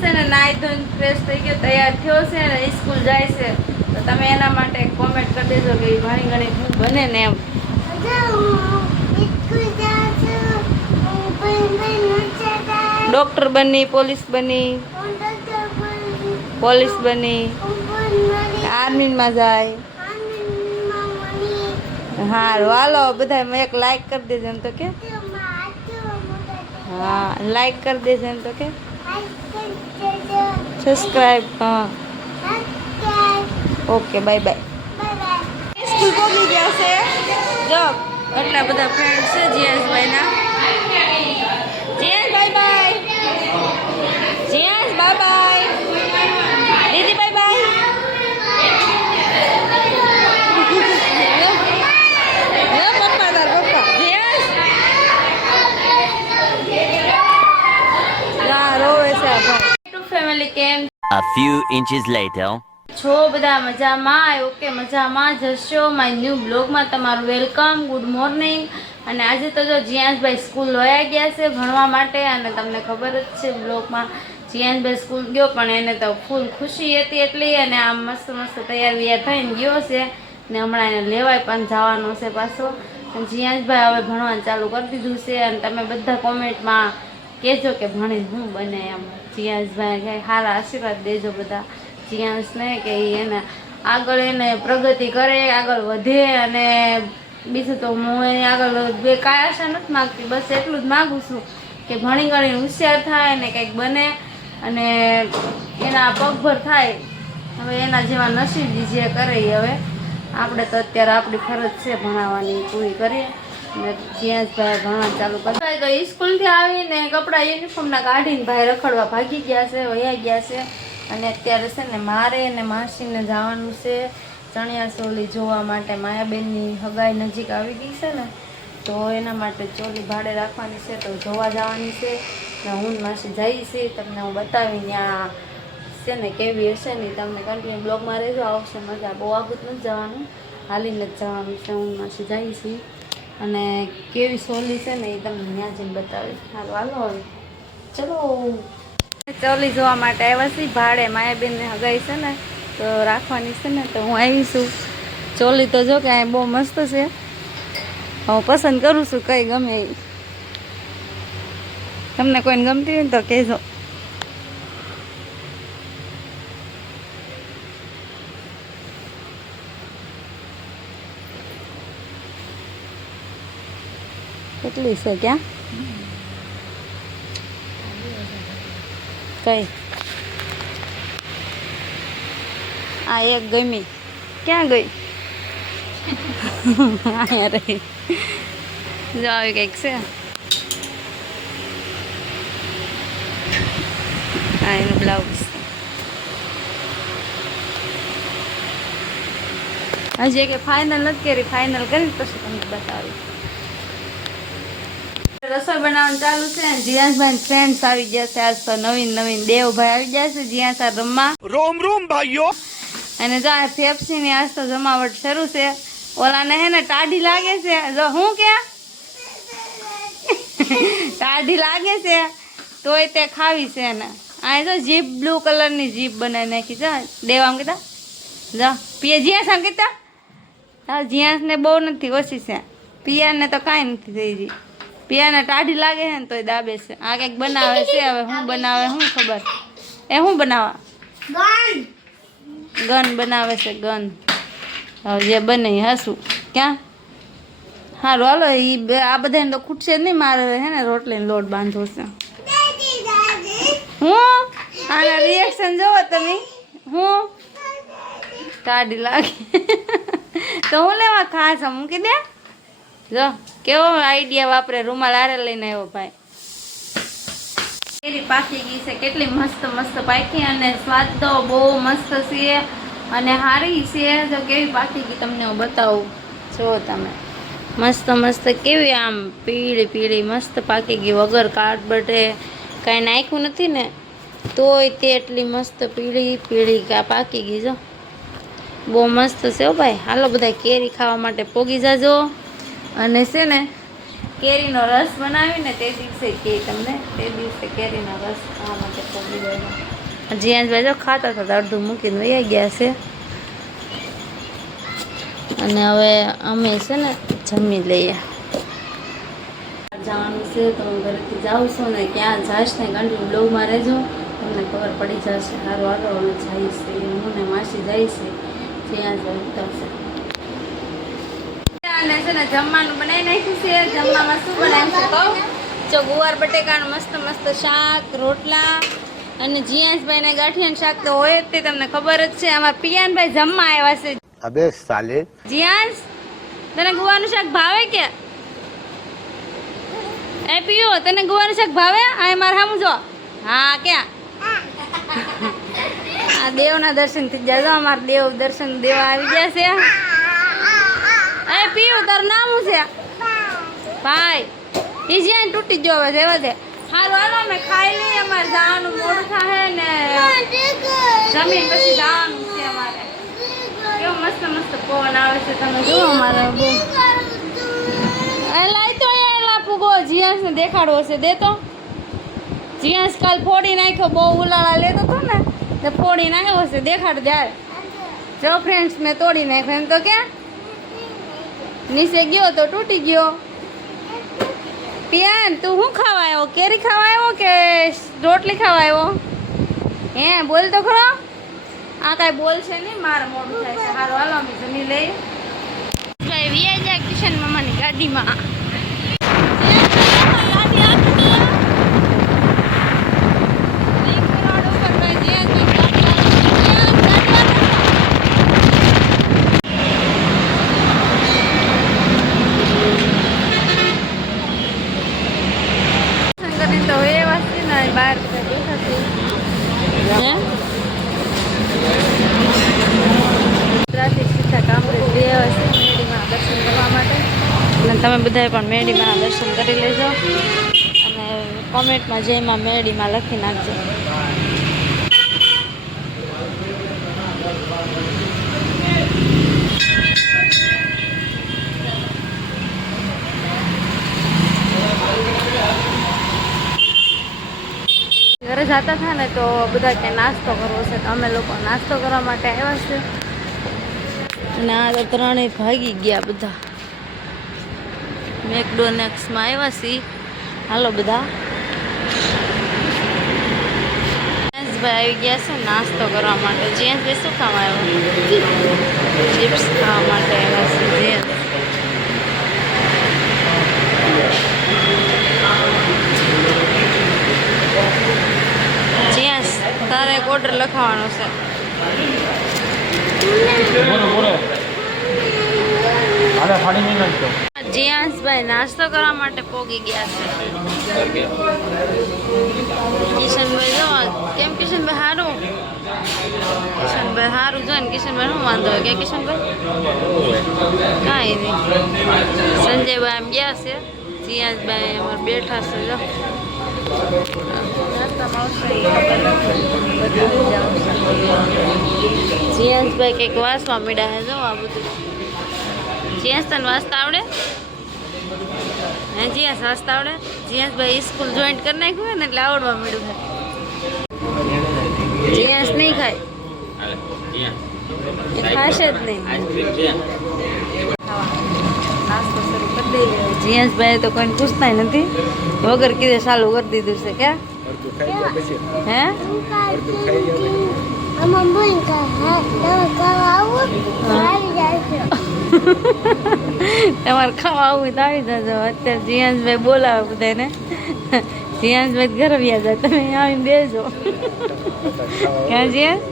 છે ને નાઈ ધોઈને ફ્રેશ થઈ ગયો, તૈયાર થયો છે ને સ્કૂલ જાય છે, તો તમે એના માટે કોમેન્ટ કરી દેજો કે ઘણી ઘણી શું બને ને એમ. ડોક્ટર બની, પોલીસ બની, આર્મીમાં જાય. હારું હાલો બધા એક લાઈક કરી દેજો એમ તો કે. હા લાઈક કરી દેજો એમ તો કે. સબસ્ક્રાઇબ. હા ઓકે બાય બાય. સ્કૂલ પહોંચી ગયા છે જો એટલા બધા ફ્રેન્ડ છે જીએસભાઈના. GS bye bye. GS bye bye. દીદી બાય બાય. પપ્પા તાર પપ્પા જીએસ રોવે છે ભાઈ. ફેમિલી કેમ? A few inches later. છો બધા મજામાં? ઓકે મજામાં જશો. માય ન્યૂ બ્લોગમાં તમારું વેલકમ. Good morning. અને આજે તો જો જીયાંશભાઈ સ્કૂલ વયા ગયા છે ભણવા માટે, અને તમને ખબર જ છે બ્લોગમાં જીયાંશભાઈ સ્કૂલ ગયો, પણ એને તો ફૂલ ખુશી હતી એટલી, અને આમ મસ્ત મસ્ત તૈયાર થઈને ગયો છે ને હમણાં એને લેવાય પણ જવાનો છે પાછો. જીયાંશભાઈ હવે ભણવાનું ચાલુ કરી દીધું છે, અને તમે બધા કોમેન્ટમાં કહેજો કે ભણી શું બને એમ. જીયાંશભાઈ સારા આશીર્વાદ દેજો બધા જીયાંશને, કે એને આગળ એને પ્રગતિ કરે, આગળ વધે. અને બીજું તો હું એની આગળ બે કાંઈ આશા નથી માગતી, બસ એટલું જ માગું છું કે ભણી ગણી હોશિયાર થાય ને કંઈક બને અને એના પગભર થાય. હવે એના જેવા નસીબ જે કરે હવે આપણે તો અત્યારે આપણી ફરજ છે ભણાવવાની પૂરી કરીએ. જીયાંશભાઈ ભણવાનું ચાલુ કરતા તો સ્કૂલથી આવીને કપડાં યુનિફોર્મના કાઢીને ભાઈ રખડવા ભાગી ગયા છે, વયા ગયા છે. અને અત્યારે છે ને મારે અને માસીને જવાનું છે ચણિયા ચોલી જોવા માટે. માયાબેનની હગાઈ નજીક આવી ગઈ છે ને, તો એના માટે ચોલી ભાડે રાખવાની છે, તો જોવા જવાની છે. ને હું માસી જઈ છે, તમને હું બતાવી ત્યાં છે ને કેવી હશે ને તમને કન્ટિન્યુ બ્લોગમાં રહેજો, આવશે મજા. બહુ આગળ નથી જવાનું, હાલીને જ જવાનું છે. હું માસી જઈ છીએ અને કેવી ચોલી છે ને એ તમને ત્યાં જઈને બતાવીશ. હાલો હાલો હવે ચલો. ચોલી જોવા માટે આવ્યા છીએ ભાડે. માયાબેનને હગાઈ છે ને તો રાખવાની છે ને, તો હું આવી છું. ચોલી તો જો કે અહીં બહુ મસ્ત છે, હું પસંદ કરું છું કઈ ગમે એ. તમને કોઈને ગમતી હોય ને તો કહેજો. કેટલી છે ક્યાં કઈ? આ એક ગમી. ક્યાં ગઈ? અહીંયા રહી. જો આવી કંઈક છે. આ એનું બ્લાઉઝ. હજી કે ફાઇનલ નથી કરી, ફાઇનલ કરી પછી તમને બતાવી. રસોઈ બનાવવાનું ચાલુ છે. જીયાંશભાઈ ફ્રેન્ડ્સ આવી ગયા છે આજ તો નવીન દેવભાઈ આવી ગયા છે જીયાંશ રમવા. રોમ રોમ ભાઈઓ. અને જો ફેફસી ની આજ તો જમાવટ શરૂ છે. ઓલાને હે ને ટાઢી લાગે છે. જો હું કે ટાઢી લાગે છે તોય તે ખાવી છે ને. આ જો જીપ બ્લુ કલર ની જીપ બનાવી નાખી. જા દેવ આમ કીધા જા પીએ. જીયાંશ આમ કીધા હા જીયાંશ ને બહુ નથી, ઓછી છે. પિયાને તો કાંઈ નથી થઈ ગઈ. પિયાને ટાઢી લાગે છે ને તોય દાબે છે. આ કંઈક બનાવે છે. હવે શું બનાવે શું ખબર. એ શું બનાવવા? ગન બનાવે છે. ગન હવે જે બને હસું ક્યાં. સારું હાલો. એ આ બધાને તો ખૂટશે જ નહીં. મારે હે ને રોટલીનો લોટ બાંધવો છે. હું આના રિએક્શન જોવો તમે. હું ટાઢી લાગે તો હું લેવા ખાસ મૂકી દે. જો કેવો આઈડિયા વાપરે. રૂમાલ આરે લઈને આવ્યો ભાઈ. કેરી પાકી ગઈ છે. કેટલી મસ્ત મસ્ત પાકી, અને સ્વાદ તો બહુ મસ્ત છે અને સારી છે. જો કેવી પાકી ગઈ તમને હું બતાવું. જો તમે મસ્ત મસ્ત કેવી આમ પીળી પીળી મસ્ત પાકી ગઈ, વગર કાર્બટે કાંઈ નાખ્યું નથી ને, તોય તે એટલી મસ્ત પીળી પીળી પાકી ગઈ. જો બહુ મસ્ત છે હો ભાઈ. હાલો બધા કેરી ખાવા માટે પોગી જાજો. અને છે ને કેરીનો રસ બનાવીને તે દિવસે કે તમને તે દિવસે કેરીનો રસ ખાવા માટે પોગી જાય. જીયાંશભાઈ જો ખાતા હતા અડધું મૂકીને વહી ગયા છે. અને હવે અમે છે ને જમી લઈએ. જવાનું છે તો હું ઘરેથી જાઉં છું ને ક્યાં જાશ ને કન્ટિન્યુ બ્લોગમાં રહેજો, તમને ખબર પડી જશે. સારું આગળ અમે જઈએ છીએ, હું ને માસી જાય છે જીયાંશભાઈ ઉતરશે. અને છે ને જમવાનું બનાવી નાખ્યું છે. જમવામાં શું બનાવ્યું છે કહું? જો ગુવાર બટેકાનું મસ્ત મસ્ત શાક, રોટલા અને જીયાંશભાઈને ગાંઠિયાનું શાક તો હોય જ તે તમને ખબર જ છે. આમાં પિયાનભાઈ જમવા આવ્યા છે. अबे साले જીયાંશ તને ગુવારનું શાક ભાવે કે? એ પીયો તને ગુવારનું શાક ભાવે? આ મારે સામું જો. હા ક્યાં? આ દેવના દર્શન થઈ ગયા. જો અમારા દેવ દર્શન દેવા આવી ગયા છે. એ પીયું તારું નામ શું છે? ભાઈ એ જ્યાં તૂટી ગયો હવે દેવા દે. હારું હાલો અમે ખાઈ લઈએ, અમારે જવાનું મોડું થાય ને જમીન પછી જવાનું છે અમારે. કેવો મસ્ત મસ્ત પવન આવે છે તમે જુઓ. અમારે બહુ લાઈ તો એલા પૂગો જીયાંશને દેખાડવો છે. દે તો જીયાંશ કાલ ફોડી નાખ્યો, બહુ ઉલાળા લેતો હતો ને તો ફોડી નાખ્યો છે. દેખાડ દે. જો ફ્રેન્ડ્સ મેં તોડી નાખ્યો એમ તો ક્યાં નીચે ગયો તો તૂટી ગયો. પિયાન તું શું ખાવા આવ્યો? કેરી ખાવા આવ્યો કે રોટલી ખાવા આવ્યો? હે બોલ તો ખરો. આ કાંઈ બોલ છે નહીં, મારે મોડું થાય છે. હારું હાલો અમે જમી લઈએ. ભાઈ વિયા જાય કિશન મામાની ગાડીમાં. બહાર બેઠા છે ટ્રાફિક સીધા કામરેજ બે મેડીમાં દર્શન કરવા માટે. અને તમે બધાએ પણ મેડીમાં દર્શન કરી લેજો અને કોમેન્ટમાં જયમાં મેડીમાં લખી નાખજો. ઘરે જતા હતા ને તો બધા ક્યાં નાસ્તો કરવો છે તો અમે લોકો નાસ્તો કરવા માટે આવ્યા છે. અને આ તો ત્રણેય ભાગી ગયા બધા. મેકડોનેક્સમાં આવ્યા છીએ. હાલો બધા. જીયાંશભાઈ આવી ગયા છે નાસ્તો કરવા માટે. જીયાંશભાઈ શું ખાવા આવ્યો? ચિપ્સ ખાવા માટે આવ્યા છે જીયાંશ. જીયાંશ તારે એક ઓર્ડર લખાવાનો છે. જીયાંશભાઈ નાસ્તો કરવા માટે પોગી ગયા છે. કિશનભાઈ જો કેમ કિશનભાઈ સારું? કિશનભાઈ સારું જો ને કિશનભાઈ શું વાંધો હોય કે કિશનભાઈ કાંઈ નહીં. સંજયભાઈ એમ ગયા છે. જીયાંશભાઈ અમારે બેઠા છે. જો જીયાંશભાઈ કંઈક વાંચવા મીડા હે. જો આ બધું જીયાંશ તને વાંચતા આવડે? હે જીયાંશ વાંચતા આવડે? જીયાંશભાઈ સ્કૂલ જોઈન્ટ કરી નાખ્યું હોય ને એટલે આવડવા મીડું છે. જીયાંશ નહીં ખાય, એ ખાશે જ નહીં. નાસ્તો શરૂ કરી દઈએ. જીયાંશભાઈ તો કોઈને પૂછતા નથી, વગર કીધે ચાલુ કરી દીધું છે. ક્યાં હે તમારે ખાવા આવું તો આવી જજો. અત્યારે જીયાંશભાઈ બોલાવે બધાને. જીયાંશભાઈ ઘરે વ્યા જાય, તમે આવીને બેસો. ક્યાં જીયાંશ?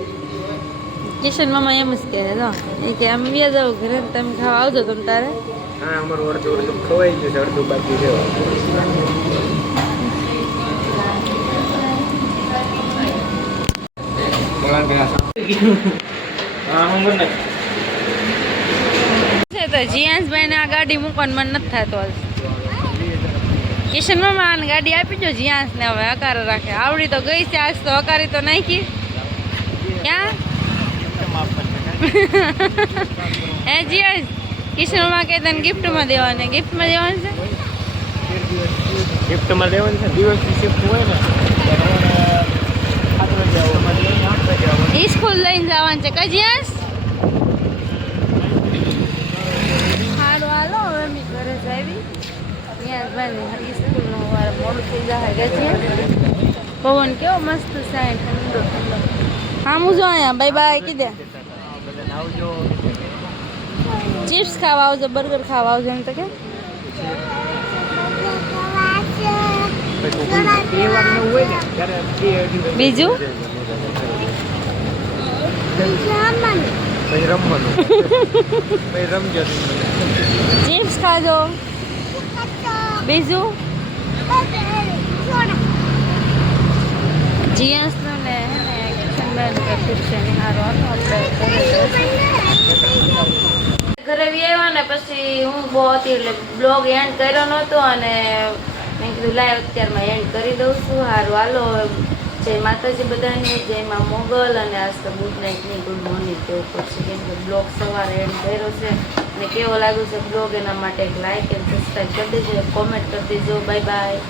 કિશન મામા એમ જ કહે જો એ કે આમ વ્યા જાવ ઘરે, તમે ખાવા આવજો તમે તારે. હા અમારું અડધું ખવાઈ ગયું છે, અડધું બાકી છે. તો જીયાંશભાઈ ને આ ગાડી મૂકવાનું મન નથી થતું. કિશન મામા આને ગાડી આપી દો જીયાંશ ને. હવે હકાર રાખે. આવડી તો ગઈ છે, આજ તો હકારી તો નાખી. ક્યાં હે જીયાંશ? કિશન મામા કે તને ગિફ્ટમાં દેવાને. ગિફ્ટમાં દેવાનું છે? ગિફ્ટમાં દેવાનું છે. દિવસની શિફ્ટ હોય ને જવાનું છે કઈ જ્યાસ સારું હાલો હવે અમે ઘરે જ આવી જ્યાસભાઈ હરી સ્કૂલનું વાર મોડું થઈ જાય ગયા પવન કેવો મસ્ત સાહેબ ઠંડો ઠંડો હા હું જો અહીંયા બાય બાય કીધે ચિપ્સ ખાવા આવજો બર્ગર ખાવા આવજો એમ તો કે બીજું ચિપ્સ ખાજો બીજું જીએસનું ને ઘરે આવ્યા ને પછી હું બહુ હતી એટલે બ્લોગ એન્ડ કર્યો નહોતો અને મેં કીધું લાઈવ અત્યારમાં એન્ડ કરી દઉં છું સારું હાલો જય માતાજી બધાને જય માં મોગલ અને આજ તો ગુડ નાઇટની ગુડ મોર્નિંગ કેવું પડશે કેમ કે બ્લોગ સવારે એન્ડ કર્યો છે અને કેવો લાગ્યો છે બ્લોગ એના માટે એક લાઈક એન્ડ સબસ્ક્રાઈબ કરી દેજો કોમેન્ટ કરી દેજો બાય બાય